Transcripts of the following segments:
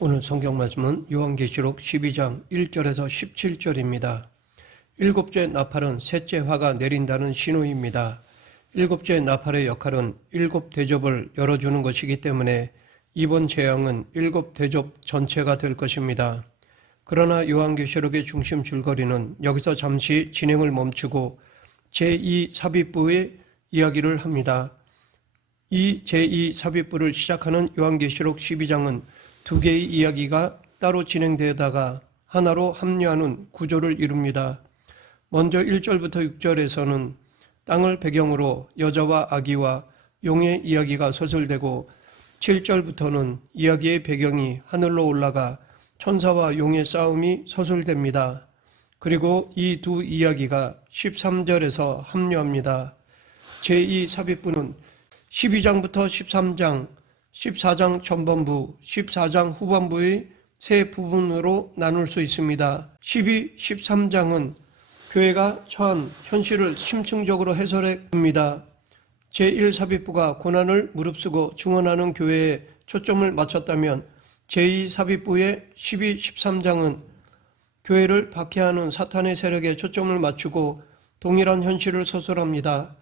오늘 성경 말씀은 요한계시록 12장 1절에서 17절입니다. 일곱째 나팔은 셋째 화가 내린다는 신호입니다. 일곱째 나팔의 역할은 일곱 대접을 열어주는 것이기 때문에 이번 재앙은 일곱 대접 전체가 될 것입니다. 그러나 요한계시록의 중심 줄거리는 여기서 잠시 진행을 멈추고 제2삽입부의 이야기를 합니다. 이 제2삽입부를 시작하는 요한계시록 12장은 두 개의 이야기가 따로 진행되다가 하나로 합류하는 구조를 이룹니다. 먼저 1절부터 6절에서는 땅을 배경으로 여자와 아기와 용의 이야기가 서술되고 7절부터는 이야기의 배경이 하늘로 올라가 천사와 용의 싸움이 서술됩니다. 그리고 이 두 이야기가 13절에서 합류합니다. 제2삽입부는 12장부터 13장, 14장 전반부, 14장 후반부의 세 부분으로 나눌 수 있습니다. 12, 13장은 교회가 처한 현실을 심층적으로 해설해 봅니다. 제1삽입부가 고난을 무릅쓰고 증언하는 교회에 초점을 맞췄다면 제2삽입부의 12, 13장은 교회를 박해하는 사탄의 세력에 초점을 맞추고 동일한 현실을 서술합니다.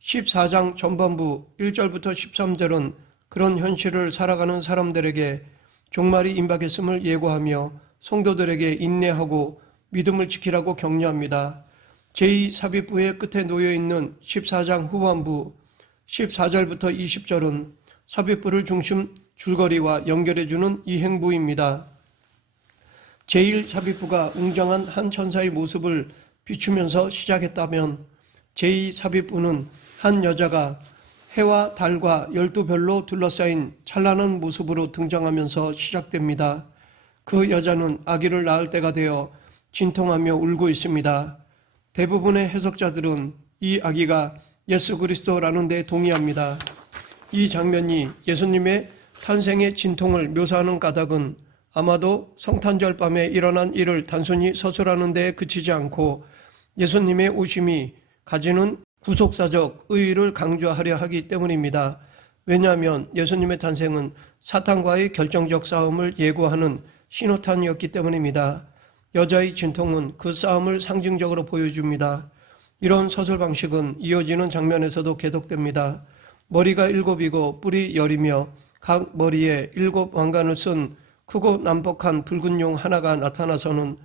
14장 전반부 1절부터 13절은 그런 현실을 살아가는 사람들에게 종말이 임박했음을 예고하며 성도들에게 인내하고 믿음을 지키라고 격려합니다. 제2삽입부의 끝에 놓여있는 14장 후반부 14절부터 20절은 삽입부를 중심 줄거리와 연결해주는 이행부입니다. 제1삽입부가 웅장한 한 천사의 모습을 비추면서 시작했다면 제2삽입부는 한 여자가 해와 달과 12별로 둘러싸인 찬란한 모습으로 등장하면서 시작됩니다. 그 여자는 아기를 낳을 때가 되어 진통하며 울고 있습니다. 대부분의 해석자들은 이 아기가 예수 그리스도라는 데 동의합니다. 이 장면이 예수님의 탄생의 진통을 묘사하는 까닭은 아마도 성탄절 밤에 일어난 일을 단순히 서술하는 데 그치지 않고 예수님의 오심이 가지는 구속사적 의의를 강조하려 하기 때문입니다. 왜냐하면 예수님의 탄생은 사탄과의 결정적 싸움을 예고하는 신호탄이었기 때문입니다. 여자의 진통은 그 싸움을 상징적으로 보여줍니다. 이런 서술 방식은 이어지는 장면에서도 계속됩니다. 머리가 7이고 뿔이 10이며 각 머리에 7 왕관을 쓴 크고 난폭한 붉은 용 하나가 나타나서는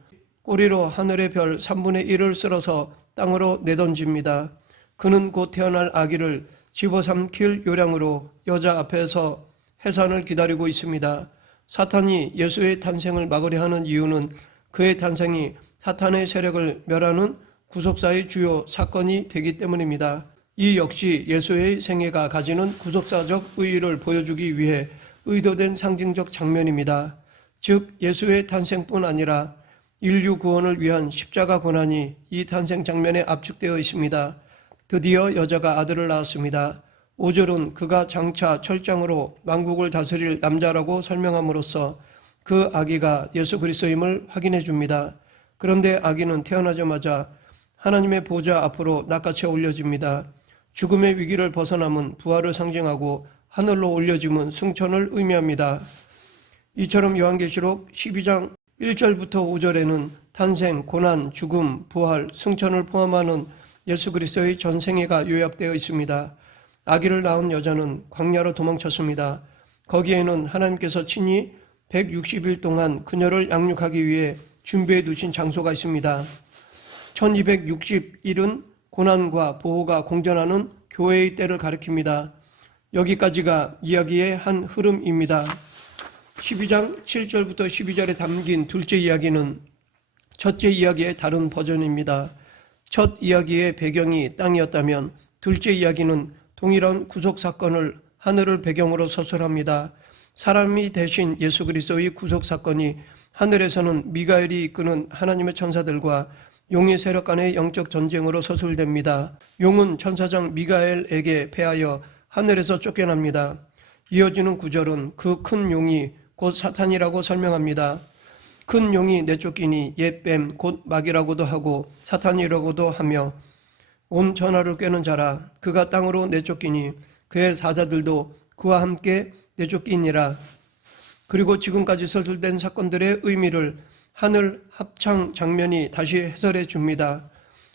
꼬리로 하늘의 별 3분의 1을 쓸어서 땅으로 내던집니다. 그는 곧 태어날 아기를 집어삼킬 요량으로 여자 앞에서 해산을 기다리고 있습니다. 사탄이 예수의 탄생을 막으려 하는 이유는 그의 탄생이 사탄의 세력을 멸하는 구속사의 주요 사건이 되기 때문입니다. 이 역시 예수의 생애가 가지는 구속사적 의의를 보여주기 위해 의도된 상징적 장면입니다. 즉 예수의 탄생뿐 아니라 인류 구원을 위한 십자가 고난이 이 탄생 장면에 압축되어 있습니다. 드디어 여자가 아들을 낳았습니다. 5절은 그가 장차 철장으로 만국을 다스릴 남자라고 설명함으로써 그 아기가 예수 그리스도임을 확인해 줍니다. 그런데 아기는 태어나자마자 하나님의 보좌 앞으로 낚아채 올려집니다. 죽음의 위기를 벗어남은 부활을 상징하고 하늘로 올려짐은 승천을 의미합니다. 이처럼 요한계시록 12장 1절부터 5절에는 탄생, 고난, 죽음, 부활, 승천을 포함하는 예수 그리스도의 전생애가 요약되어 있습니다. 아기를 낳은 여자는 광야로 도망쳤습니다. 거기에는 하나님께서 친히 160일 동안 그녀를 양육하기 위해 준비해 두신 장소가 있습니다. 1260일은 고난과 보호가 공존하는 교회의 때를 가리킵니다. 여기까지가 이야기의 한 흐름입니다. 12장 7절부터 12절에 담긴 둘째 이야기는 첫째 이야기의 다른 버전입니다. 첫 이야기의 배경이 땅이었다면 둘째 이야기는 동일한 구속 사건을 하늘을 배경으로 서술합니다. 사람이 대신 예수 그리스도의 구속 사건이 하늘에서는 미가엘이 이끄는 하나님의 천사들과 용의 세력 간의 영적 전쟁으로 서술됩니다. 용은 천사장 미가엘에게 패하여 하늘에서 쫓겨납니다. 이어지는 구절은 그 큰 용이 곧 사탄이라고 설명합니다. 큰 용이 내쫓기니 옛뱀 곧 마귀라고도 하고 사탄이라고도 하며 온 천하를 꿰는 자라. 그가 땅으로 내쫓기니 그의 사자들도 그와 함께 내쫓기니라. 그리고 지금까지 서술된 사건들의 의미를 하늘 합창 장면이 다시 해설해 줍니다.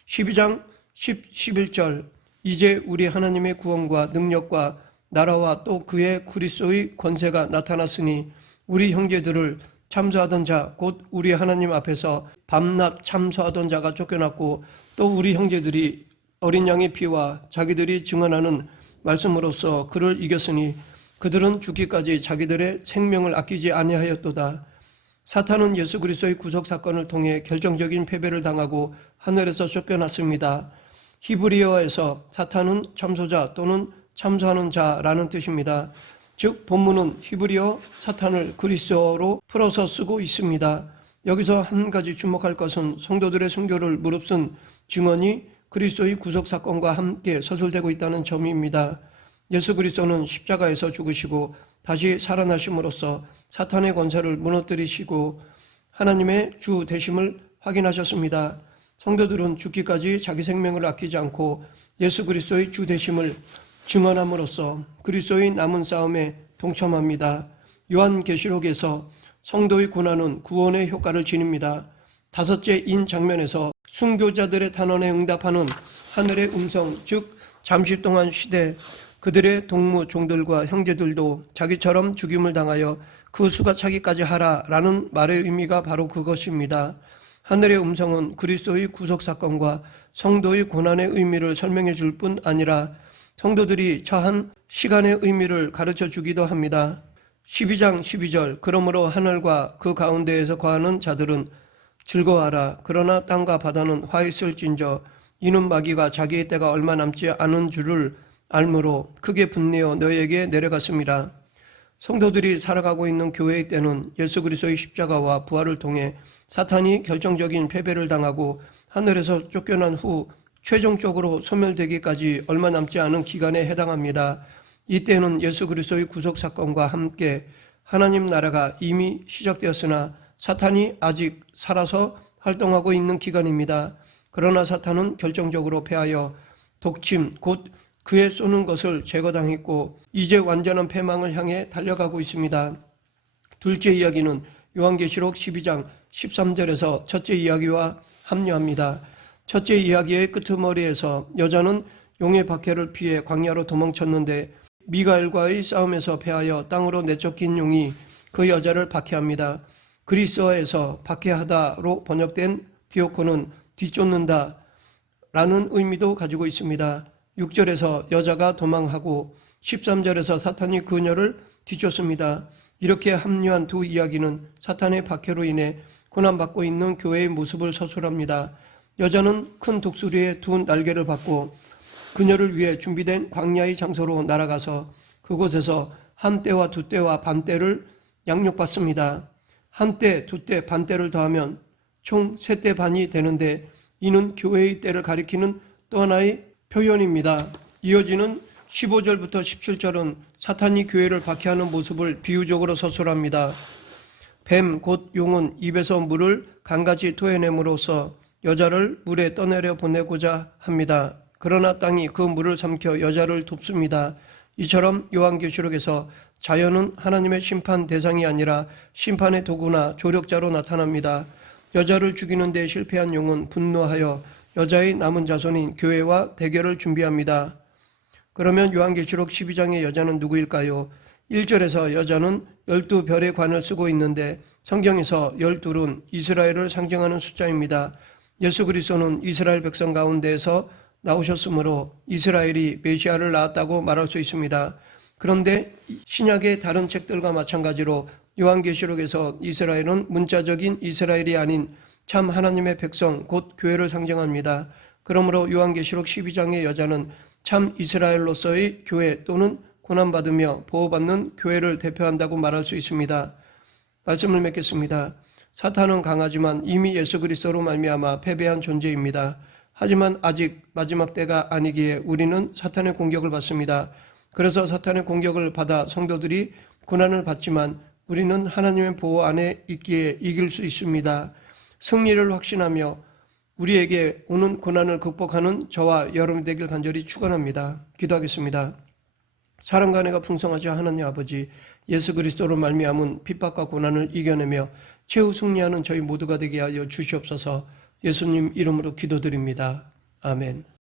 12장 11절 이제 우리 하나님의 구원과 능력과 나라와 또 그의 그리스도의 권세가 나타났으니 우리 형제들을 참소하던 자 곧 우리 하나님 앞에서 밤낮 참소하던 자가 쫓겨났고 또 우리 형제들이 어린 양의 피와 자기들이 증언하는 말씀으로써 그를 이겼으니 그들은 죽기까지 자기들의 생명을 아끼지 아니하였도다. 사탄은 예수 그리스도의 구속 사건을 통해 결정적인 패배를 당하고 하늘에서 쫓겨났습니다. 히브리어에서 사탄은 참소자 또는 참소하는 자라는 뜻입니다. 즉 본문은 히브리어 사탄을 그리스어로 풀어서 쓰고 있습니다. 여기서 한 가지 주목할 것은 성도들의 순교를 무릅쓴 증언이 그리스도의 구속 사건과 함께 서술되고 있다는 점입니다. 예수 그리스도는 십자가에서 죽으시고 다시 살아나심으로써 사탄의 권세를 무너뜨리시고 하나님의 주 되심을 확인하셨습니다. 성도들은 죽기까지 자기 생명을 아끼지 않고 예수 그리스도의 주 되심을 증언함으로써 그리스도의 남은 싸움에 동참합니다. 요한계시록에서 성도의 고난은 구원의 효과를 지닙니다. 다섯째 인 장면에서 순교자들의 탄원에 응답하는 하늘의 음성, 즉 잠시 동안 쉬되 그들의 동무 종들과 형제들도 자기처럼 죽임을 당하여 그 수가 차기까지 하라라는 말의 의미가 바로 그것입니다. 하늘의 음성은 그리스도의 구속 사건과 성도의 고난의 의미를 설명해 줄 뿐 아니라 성도들이 처한 시간의 의미를 가르쳐 주기도 합니다. 12장 12절 그러므로 하늘과 그 가운데에서 거하는 자들은 즐거워하라. 그러나 땅과 바다는 화 있을진저 이는 마귀가 자기의 때가 얼마 남지 않은 줄을 알므로 크게 분내어 너희에게 내려갔습니다. 성도들이 살아가고 있는 교회의 때는 예수 그리스도의 십자가와 부활을 통해 사탄이 결정적인 패배를 당하고 하늘에서 쫓겨난 후 최종적으로 소멸되기까지 얼마 남지 않은 기간에 해당합니다. 이때는 예수 그리스도의 구속 사건과 함께 하나님 나라가 이미 시작되었으나 사탄이 아직 살아서 활동하고 있는 기간입니다. 그러나 사탄은 결정적으로 패하여 독침 곧 그의 쏘는 것을 제거당했고 이제 완전한 패망을 향해 달려가고 있습니다. 둘째 이야기는 요한계시록 12장 13절에서 첫째 이야기와 합류합니다. 첫째 이야기의 끄트머리에서 여자는 용의 박해를 피해 광야로 도망쳤는데 미가엘과의 싸움에서 패하여 땅으로 내쫓긴 용이 그 여자를 박해합니다. 그리스어에서 박해하다로 번역된 디오코는 뒤쫓는다 라는 의미도 가지고 있습니다. 6절에서 여자가 도망하고 13절에서 사탄이 그녀를 뒤쫓습니다. 이렇게 합류한 두 이야기는 사탄의 박해로 인해 고난받고 있는 교회의 모습을 서술합니다. 여자는 큰 독수리의 두 날개를 받고 그녀를 위해 준비된 광야의 장소로 날아가서 그곳에서 한 떼와 두 떼와 반 떼를 양육받습니다. 한 떼, 두 떼, 반 떼를 더하면 총 세 떼 반이 되는데 이는 교회의 때를 가리키는 또 하나의 표현입니다. 이어지는 15절부터 17절은 사탄이 교회를 박해하는 모습을 비유적으로 서술합니다. 뱀 곧 용은 입에서 물을 강같이 토해냄으로써 여자를 물에 떠내려 보내고자 합니다. 그러나 땅이 그 물을 삼켜 여자를 돕습니다. 이처럼 요한계시록에서 자연은 하나님의 심판 대상이 아니라 심판의 도구나 조력자로 나타납니다. 여자를 죽이는 데 실패한 용은 분노하여 여자의 남은 자손인 교회와 대결을 준비합니다. 그러면 요한계시록 12장의 여자는 누구일까요? 1절에서 여자는 12별의 관을 쓰고 있는데 성경에서 12은 이스라엘을 상징하는 숫자입니다. 예수 그리스도는 이스라엘 백성 가운데에서 나오셨으므로 이스라엘이 메시아를 낳았다고 말할 수 있습니다. 그런데 신약의 다른 책들과 마찬가지로 요한계시록에서 이스라엘은 문자적인 이스라엘이 아닌 참 하나님의 백성 곧 교회를 상징합니다. 그러므로 요한계시록 12장의 여자는 참 이스라엘로서의 교회 또는 고난받으며 보호받는 교회를 대표한다고 말할 수 있습니다. 말씀을 맺겠습니다. 사탄은 강하지만 이미 예수 그리스도로 말미암아 패배한 존재입니다. 하지만 아직 마지막 때가 아니기에 우리는 사탄의 공격을 받습니다. 그래서 사탄의 공격을 받아 성도들이 고난을 받지만 우리는 하나님의 보호 안에 있기에 이길 수 있습니다. 승리를 확신하며 우리에게 오는 고난을 극복하는 저와 여러분 되길 간절히 축원합니다. 기도하겠습니다. 사랑과 은혜가 풍성하신 하나님 아버지, 예수 그리스도로 말미암은 핍박과 고난을 이겨내며 최후 승리하는 저희 모두가 되게 하여 주시옵소서. 예수님 이름으로 기도드립니다. 아멘.